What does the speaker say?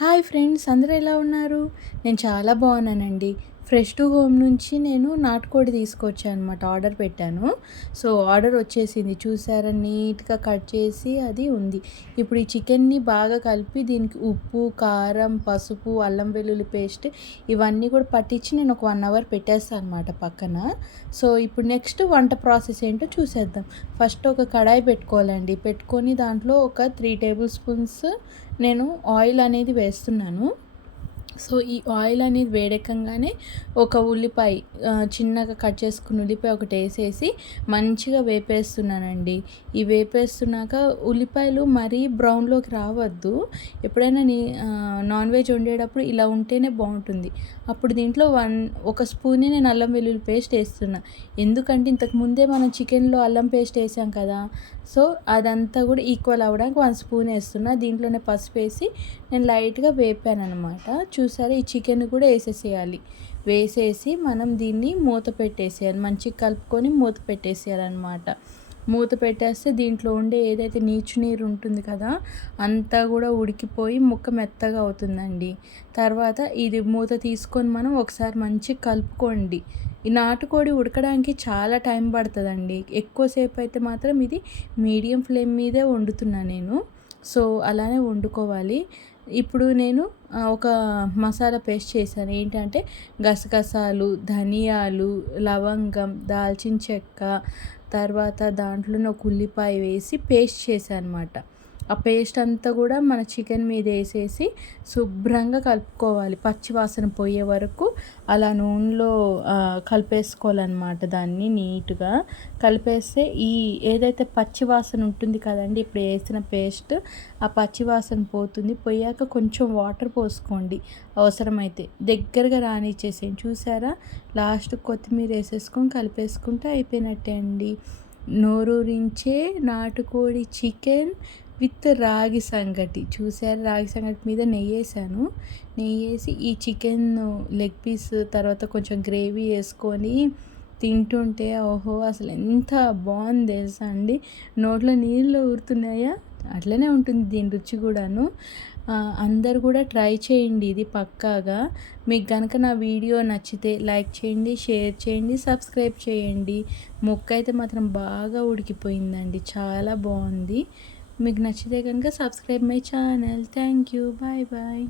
Hi friends, అందరూ ఎలా ఉన్నారు? నేను చాలా బాగున్నానండి. ఫ్రెష్ టు హోమ్ నుంచి నేను నాటుకోడి తీసుకొచ్చాను అనమాట. ఆర్డర్ పెట్టాను. సో ఆర్డర్ వచ్చేసింది. చూసారా, నీట్గా కట్ చేసి అది ఉంది. ఇప్పుడు ఈ చికెన్ని బాగా కలిపి దీనికి ఉప్పు, కారం, పసుపు, అల్లం వెల్లుల్లి పేస్ట్ ఇవన్నీ కూడా పట్టించి నేను ఒక 1 అవర్ పెట్టేస్తాను అనమాట పక్కన. సో ఇప్పుడు నెక్స్ట్ వంట ప్రాసెస్ ఏంటో చూసేద్దాం. ఫస్ట్ ఒక కడాయి పెట్టుకోవాలండి. పెట్టుకొని దాంట్లో ఒక 3 టేబుల్ స్పూన్స్ నేను ఆయిల్ అనేది వేస్తున్నాను. సో ఈ ఆయిల్ అనేది వేడెక్కగానే ఒక ఉల్లిపాయ, చిన్నగా కట్ చేసుకున్న ఉల్లిపాయ ఒకటి వేసేసి మంచిగా వేపేస్తున్నానండి. ఈ వేపేస్తున్నాక ఉల్లిపాయలు మరీ బ్రౌన్లోకి రావద్దు. ఎప్పుడైనా నాన్ వెజ్ వండేటప్పుడు ఇలా ఉంటేనే బాగుంటుంది. అప్పుడు దీంట్లో ఒక స్పూనే నేను అల్లం వెల్లుల్లి పేస్ట్ వేస్తున్నా. ఎందుకంటే ఇంతకు ముందే మనం చికెన్లో అల్లం పేస్ట్ వేసాం కదా. సో అదంతా కూడా ఈక్వల్ అవ్వడానికి 1 స్పూన్ వేస్తున్నా. దీంట్లోనే పసుపు వేసి నేను లైట్గా వేపాను అనమాట. చూసారా, ఈ చికెన్ కూడా వేసేసేయాలి. వేసేసి మనం దీన్ని మూత పెట్టేసేయాలి. మంచిగా కలుపుకొని మూత పెట్టేసేయాలన్నమాట. మూత పెట్టేస్తే దీంట్లో ఉండే ఏదైతే నీరు ఉంటుంది కదా, అంతా కూడా ఉడికిపోయి ముక్క మెత్తగా అవుతుందండి. తర్వాత ఇది మూత తీసుకొని మనం ఒకసారి మంచిగా కలుపుకోండి. ఈ నాటుకోడి ఉడకడానికి చాలా టైం పడుతుందండి. ఎక్కువసేపు అయితే మాత్రం ఇది మీడియం ఫ్లేమ్ మీదే వండుతున్నా నేను. సో అలానే వండుకోవాలి. ఇప్పుడు నేను ఒక మసాలా పేస్ట్ చేశాను. ఏంటంటే గసగసాలు, ధనియాలు, లవంగం, దాల్చిన చెక్క, తర్వాత దాంట్లోనే ఒక ఉల్లిపాయ వేసి పేస్ట్ చేశాను అనమాట. ఆ పేస్ట్ అంతా కూడా మన చికెన్ మీద వేసేసి శుభ్రంగా కలుపుకోవాలి. పచ్చి వాసన పోయే వరకు అలా నూనెలో కలిపేసుకోవాలన్నమాట. దాన్ని నీట్గా కలిపేస్తే ఈ ఏదైతే పచ్చి వాసన ఉంటుంది కదండి, ఇప్పుడు వేసిన పేస్ట్, ఆ పచ్చి వాసన పోతుంది. పోయాక కొంచెం వాటర్ పోసుకోండి. అవసరమైతే దగ్గరగా రానిచ్చేసేయండి. చూసారా, లాస్ట్ కొత్తిమీర వేసేసుకొని కలిపేసుకుంటే అయిపోయినట్టే అండి. నోరూరించే నాటుకోడి చికెన్ విత్ రాగి సంగటి. చూసారు, రాగి సంగటి మీద నెయ్యేసాను. నెయ్యేసి ఈ చికెన్ లెగ్ పీస్ తర్వాత కొంచెం గ్రేవీ వేసుకొని తింటుంటే ఓహో అసలు ఎంత బాగుంది తెలుసా అండి. నోట్లో నీళ్ళు ఊరుతున్నాయా. అట్లనే ఉంటుంది దీని రుచి కూడాను. అందరు కూడా ట్రై చేయండి ఇది పక్కాగా. మీకు కనుక నా వీడియో నచ్చితే లైక్ చేయండి, షేర్ చేయండి, సబ్స్క్రైబ్ చేయండి. ముక్క అయితే మాత్రం బాగా ఉడికిపోయిందండి, చాలా బాగుంది. మీకు నచ్చితే కనుక subscribe my channel. Thank you. Bye bye.